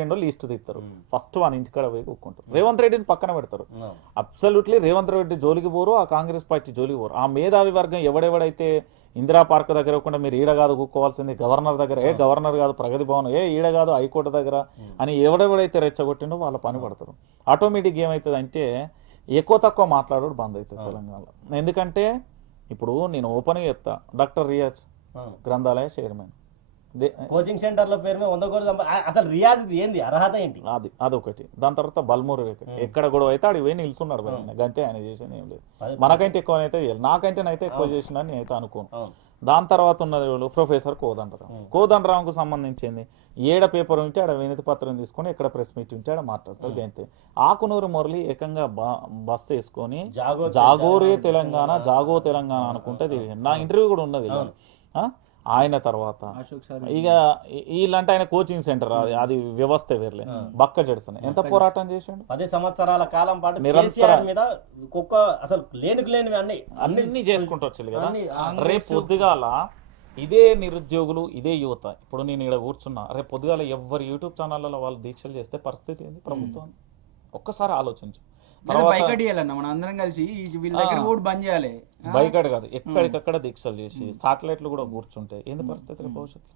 రెండో లీస్ట్ తీస్తారు ఫస్ట్ వాని ఇంటికాడ పోయి కూకుంటారు రేవంత్ రెడ్డిని పక్కన పెడతారు. అబ్సల్యూట్లీ రేవంత్ రెడ్డి జోలికి పోరు ఆ కాంగ్రెస్ పార్టీ జోలికి పోరు. ఆ మేధావి వర్గం ఎవడెవడైతే ఇందిరా పార్క్ దగ్గర కూడా మీరు ఈడ కాదు కూకోవాల్సింది గవర్నర్ దగ్గర ఏ గవర్నర్ కాదు ప్రగతి భవన్ ఏ ఈడ కాదు హైకోర్టు దగ్గర అని ఎవడెవడైతే రెచ్చగొట్టిండో వాళ్ళ పని పడతారు. ఆటోమేటిక్ ఏమవుతుంది అంటే ఎక్కువ తక్కువ మాట్లాడడం బంద్ అవుతుంది తెలంగాణలో. ఎందుకంటే ఇప్పుడు నేను ఓపెన్గా చెప్తా డాక్టర్ రియాజ్ గ్రంథాలయ చైర్మన్. కోచింగ్ సెంటర్ల పేరు మీద వంద కోట్లు అసలు రియాజ్ ఏంది? అర్హత ఏంటి? అది అదొకటి. దాని తర్వాత బల్మూరు. ఎక్కడ గొడవ అయితే ఆడికి పోయి నిల్చున్నాడు భయ్ ఆయన. చేసింది ఏం లేదు. మనకంటే ఎక్కువ అయితే చేయాలి నాకంటే అయితే ఎక్కువ చేసిన నేనైతే అనుకోను. అవును. దాని తర్వాత ఉన్నది? ప్రొఫెసర్ కోదండరావు కోదండరావుకు సంబంధించింది ఏడ పేపర్ ఉంటే ఆడ వినతి పత్రం తీసుకొని ఎక్కడ ప్రెస్ మీట్ ఉంటే ఆడ మాట్లాడతారు. గంతే. ఆకునూరు మురళి ఏకంగా బస్ వేసుకొని జాగో జాగోరే తెలంగాణ జాగో తెలంగాణ అనుకుంటే నా ఇంటర్వ్యూ కూడా ఉన్నది? ఆయన తర్వాత. ఇక ఈ- వీళ్ళంటే ఆయన కోచింగ్ సెంటర్ అది వ్యవస్థ వేర్లే. బక్క జడ్సన్ ఎంత పోరాటం చేసిండు? పది సంవత్సరాల కాలం పాటు నిరంతర- కేసీఆర్ మీద కుక్క అసలు లేనికి లేనివి అన్ని. అన్ని చేసుకుంటూ వచ్చారు కదా. రేపు పొద్దుగాల ఇదే నిరుద్యోగులు ఇదే యువత. ఇప్పుడు నేను ఇక్కడ కూర్చున్నా. రేపు పొద్దుగాల ఎవరి యూట్యూబ్ ఛానళ్ళలో వాళ్ళు దీక్షలు చేస్తే పరిస్థితి ఏంది? ప్రభుత్వం. ఒక్కసారి ఆలోచించు. చేయాలన్న మనం అందరం కలిసి వీళ్ళ దగ్గర ఓటు బంద్ చేయాలి? బైకాడ్ కాదు ఎక్కడికక్కడ దీక్షలు చేసి సాటిలైట్లు కూడా కూర్చుంటే ఏంది పరిస్థితి రేపు భవిష్యత్తులో?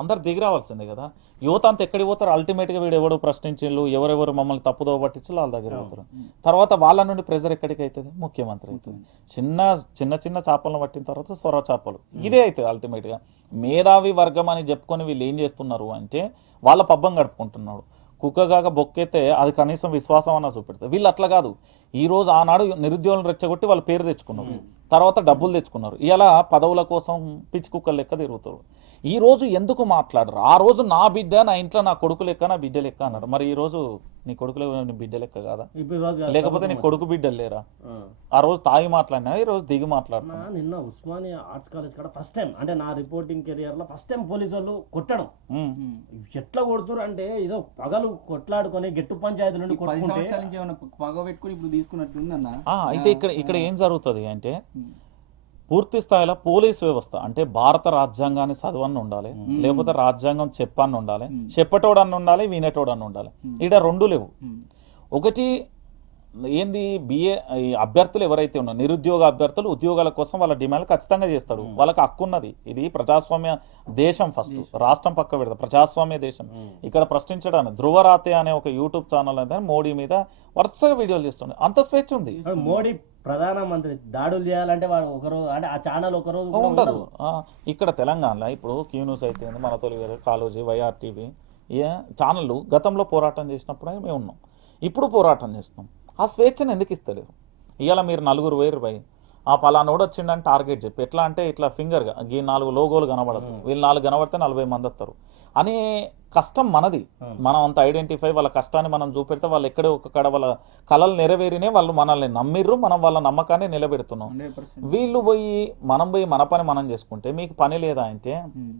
అందరు దిగి రావాల్సిందే కదా. యువత అంతా ఎక్కడికి పోతారు? అల్టిమేట్గా వీడు ఎవడు ప్రశ్నించారు ఎవరెవరు మమ్మల్ని తప్పుదో పట్టించు వాళ్ళ దగ్గర పోతారు. తర్వాత వాళ్ళ నుండి ప్రెజర్ ఎక్కడికి అవుతుంది ముఖ్యమంత్రి అవుతుంది చిన్న చిన్న చిన్న చేపలను పట్టిన తర్వాత సొర చేపలు. ఇదే అవుతుంది అల్టిమేట్గా. మేధావి వర్గం అని చెప్పుకొని వీళ్ళు ఏం చేస్తున్నారు అంటే వాళ్ళ పబ్బం గడుపుకుంటున్నాడు. కుక్కగాక బొక్కెతే అది కనీసం విశ్వాసం అన్న చూపెడుతుంది. వీళ్ళు అట్లా కాదు. ఈ రోజు ఆనాడు నిరుద్యోగులను రెచ్చగొట్టి వాళ్ళ పేరు తెచ్చుకున్నారు. తర్వాత డబ్బులు తెచ్చుకున్నారు. ఇలా పదవుల కోసం పిచ్చి కుక్కల లెక్క తిరుగుతారు. ఈ రోజు ఎందుకు మాట్లాడరు? ఆ రోజు నా బిడ్డ నా ఇంట్లో నా కొడుకు లెక్క నా బిడ్డ లెక్క అన్నాడు. మరి ఈ రోజు నీ కొడుకు నీ బిడ్డ లెక్క కాదా. లేకపోతే నీ కొడుకు బిడ్డలు లేరా? ఆ. రోజు తాగి మాట్లాడినా? ఈ రోజు దిగి మాట్లాడుతున్నా? నా నిన్న ఉస్మానియా ఆర్ట్స్ కాలేజ్ కాడ ఫస్ట్ టైం అంటే నా రిపోర్టింగ్ కెరియర్లో ఫస్ట్ టైం పోలీసు వాళ్ళు కొట్టడం. ఎట్లా కొడుతురు అంటే ఏదో పగలు కొట్లాడుకొని గెట్టు పంచాయతీ పగ పెట్టుకుని ఇప్పుడు తీసుకున్నట్టు ఉందన్న ఆ, అయితే ఇక్కడ ఇక్కడ ఏం జరుగుతుంది అంటే పూర్తి స్థాయిలో పోలీస్ వ్యవస్థ అంటే భారత రాజ్యాంగాన్ని చదవని ఉండాలి లేకపోతే రాజ్యాంగం చెప్పని ఉండాలి చెప్పటోడని ఉండాలి వినేటోడని ఉండాలి. ఈడ రెండు లేవు. ఒకటి ఏంది? బిఏ అభ్యర్థులు ఎవరైతే ఉన్నారో నిరుద్యోగ అభ్యర్థులు ఉద్యోగాల కోసం వాళ్ళ డిమాండ్ ఖచ్చితంగా చేస్తాడు. వాళ్ళకి హక్కు ఉన్నది. ఇది ప్రజాస్వామ్య దేశం ఫస్ట్. రాష్ట్రం పక్క పెడతా. ప్రజాస్వామ్య దేశం. ఇక్కడ ప్రశ్నించడానికి ధ్రువరాతే అనే ఒక యూట్యూబ్ ఛానల్ అయితే మోడీ మీద వరుసగా వీడియోలు చేస్తుండే. అంత స్వేచ్ఛ ఉంది. మోడీ ప్రధానమంత్రి దాడులు చేయాలంటే వాడు ఒకరోజు అంటే ఆ ఛానల్ ఒకరోజు ఉండదు. ఇక్కడ తెలంగాణలో ఇప్పుడు క్యూ న్యూస్ అయితే మన తొలి కాలోజీ వైఆర్టీవీ ఏ ఛానళ్ళు గతంలో పోరాటం చేసినప్పుడే మేము ఉన్నాం. ఇప్పుడు పోరాటం చేస్తున్నాం. ఆ స్వేచ్ఛను ఎందుకు ఇస్తలేరు ఇవాళ మీరు నలుగురు వేరు పోయి ఆ పలానోడు వచ్చిండని టార్గెట్ చెప్పి. ఎట్లా అంటే ఇట్లా ఫింగర్గా ఈ నాలుగు లోగోలు కనబడదు. వీళ్ళు నాలుగు కనబడితే నలభై మంది వస్తారు. అనే కష్టం మనది. మనం అంత ఐడెంటిఫై వాళ్ళ కష్టాన్ని మనం చూపెడితే వాళ్ళు ఎక్కడే ఒక కడ వాళ్ళ కళలు నెరవేరినే వాళ్ళు మనల్ని నమ్మిర్రు. మనం వాళ్ళ నమ్మకాన్ని నిలబెడుతున్నాం. వీళ్ళు పోయి మనం పోయి మన పని మనం చేసుకుంటే మీకు పని లేదా అంటే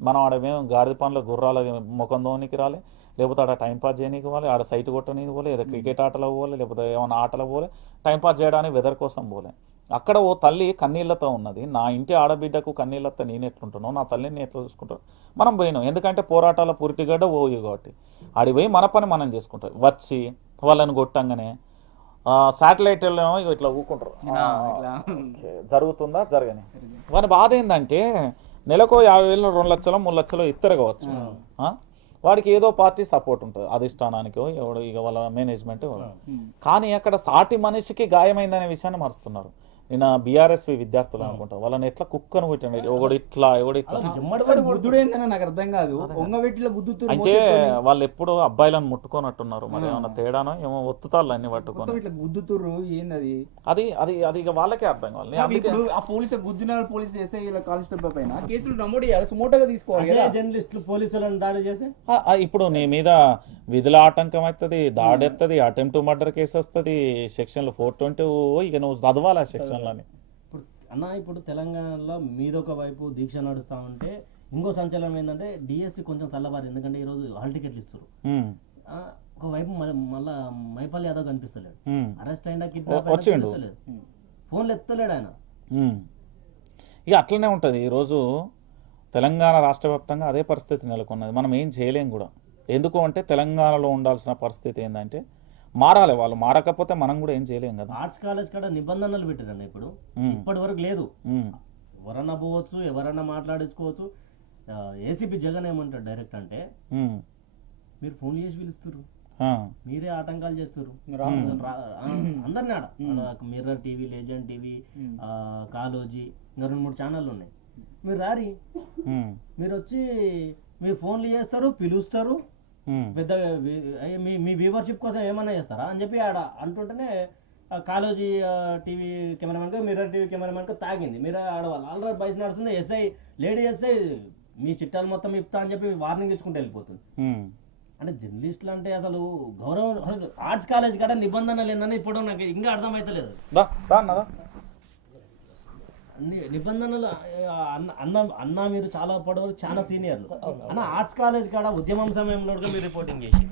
మనం ఆడ మేము గాడిద పనులు గుర్రాల ముఖం దోనికి రాలే. లేకపోతే ఆడ టైం పాస్ చేయనీకి పోవాలి ఆడ సైట్ కొట్టనీకి పోలే ఏదో క్రికెట్ ఆటలో పోలే లేకపోతే ఏమైనా ఆటలో పోలే టైం పాస్ చేయడానికి వెదర్ కోసం పోలే. అక్కడ ఓ తల్లి కన్నీళ్ళతో ఉన్నది. నా ఇంటి ఆడబిడ్డకు కన్నీళ్ళతో నేను ఎట్లుంటానో నా తల్లిని నేను ఎట్లా చూసుకుంటాను మనం పోయినాం. ఎందుకంటే పోరాటాల పూర్తిగడ్డ ఓయి కాబట్టి. ఆడి పోయి మన పని మనం చేసుకుంటాం. వచ్చి వాళ్ళని కొట్టంగానే శాటిలైట్ ఇట్లా ఊకుంటారు. జరుగుతుందా? జరగని. వాని బాధ ఏంటంటే నెలకు యాభై వేలు రెండు లక్షలు మూడు లక్షలు ఇస్తారు కావచ్చు? వాడికి ఏదో పార్టీ సపోర్ట్ ఉంటుంది. అధిష్టానానికో ఎవడు ఇక వాళ్ళ మేనేజ్మెంట్. కానీ అక్కడ సాటి మనిషికి గాయమైందనే విషయాన్ని మరుస్తున్నారు. నిన్న బీఆర్ఎస్పి విద్యార్థులు అనుకుంటా. వాళ్ళని ఎట్లా కుక్కను పెట్టండి ఎవడు ఇట్లా ఎవడు ఇట్లా? నాకు అర్థం కాదు. అంటే వాళ్ళు ఎప్పుడు అబ్బాయిలను ముట్టుకోనట్టున్నారు. మరి ఏమన్నా తేడానో ఏమో ఒత్తుతాళ్ళు అన్ని పట్టుకొని. ఇట్లా గుద్దుతుర్రు ఏంది అది అది అది ఇక వాళ్ళకే అర్థం కావాలి. నేను ఆ పోలీసు గుద్దిన పోలీసు కానిస్టేబుల్ పైన. కేసులు నమోదు చేయాలి సుమోటోగా తీసుకోవాలి జర్నలిస్టులు పోలీసులను దాడి చేసి? ఇప్పుడు నీ మీద విధుల ఆటంకం అవుతుంది దాడి వస్తుంది అటెంప్ట్ మర్డర్ కేసు వస్తుంది సెక్షన్లు ఫోర్ ట్వంటీ ఇక నువ్వు చదవాలి ఆ సెక్షన్లని ఇప్పుడు అన్న ఇప్పుడు తెలంగాణలో మీదొక వైపు దీక్ష నడుస్తా ఉంటే ఇంకో సంచలనం ఏంటంటే డిఎస్సి కొంచెం చల్లబారి ఎందుకంటే ఈరోజు హాల్ టికెట్లు ఇస్తారు ఒకవైపు మళ్ళీ మైపల్లి యాదవ్ కనిపిస్తలేడు. అరెస్ట్ అయినా కిడ్నాప్. ఫోన్లు ఎత్తలేడు ఆయన. ఇక అట్లనే ఉంటుంది. ఈరోజు తెలంగాణ రాష్ట్ర వ్యాప్తంగా అదే పరిస్థితి నెలకొన్నది. మనం ఏం చేయలేం కూడా. ఎందుకు అంటే తెలంగాణలో ఉండాల్సిన పరిస్థితి ఏంటంటే మారాలి వాళ్ళు. మారకపోతే మనం కూడా ఏం చేయలేం కదా. ఆర్ట్స్ కాలేజ్ కాడ నిబంధనలు పెట్టారండి ఇప్పుడు. ఇప్పటి వరకు లేదు. ఎవరన్నా పోవచ్చు ఎవరన్నా మాట్లాడించుకోవచ్చు. ఏసీపీ జగన్ ఏమంటాడు డైరెక్ట్ అంటే మీరు ఫోన్ చేసి పిలుస్తారు ఆ, మీరే ఆటంకాలు చేస్తారు అందరినీ ఆడ. Mirror TV legend TV. Kaloji ఇంకా రెండు మూడు ఛానళ్ళు ఉన్నాయి. మీరు రారి. మీరు వచ్చి మీరు ఫోన్లు చేస్తారు పిలుస్తారు. పెద్ద వి- అయ్య, మీ మీ వ్యూవర్షిప్ కోసం ఏమన్నా చేస్తారా? అని చెప్పి ఆడ అంటుంటేనే కాలోజీ టీవీ కెమెరామెన్కి మిర్రర్ టీవీ కెమెరామెన్కి తాగింది. మీరు ఆడవాళ్ళు. ఆల్రెడీ బయట నడుస్తుంది ఎస్ఐ లేడీ ఎస్ఐ మీ చిట్టాలు మొత్తం ఇప్తా అని చెప్పి వార్నింగ్ ఇచ్చుకుంటూ వెళ్ళిపోతుంది. ఉమ్. అంటే జర్నలిస్టులు అంటే అసలు గౌరవం అసలు ఆర్ట్స్ కాలేజ్ కాడ నిబంధనలు లేదని ఇప్పుడు నాకు ఇంకా అర్థమైతలేదు. నిబంధనలు అన్న అన్న అన్న మీరు చాలా పొడవు చాలా సీనియర్లు. అన్న ఆర్ట్స్ కాలేజ్ కాడ ఉద్యమం సమయంలో కూడా మీరు రిపోర్టింగ్ చేసి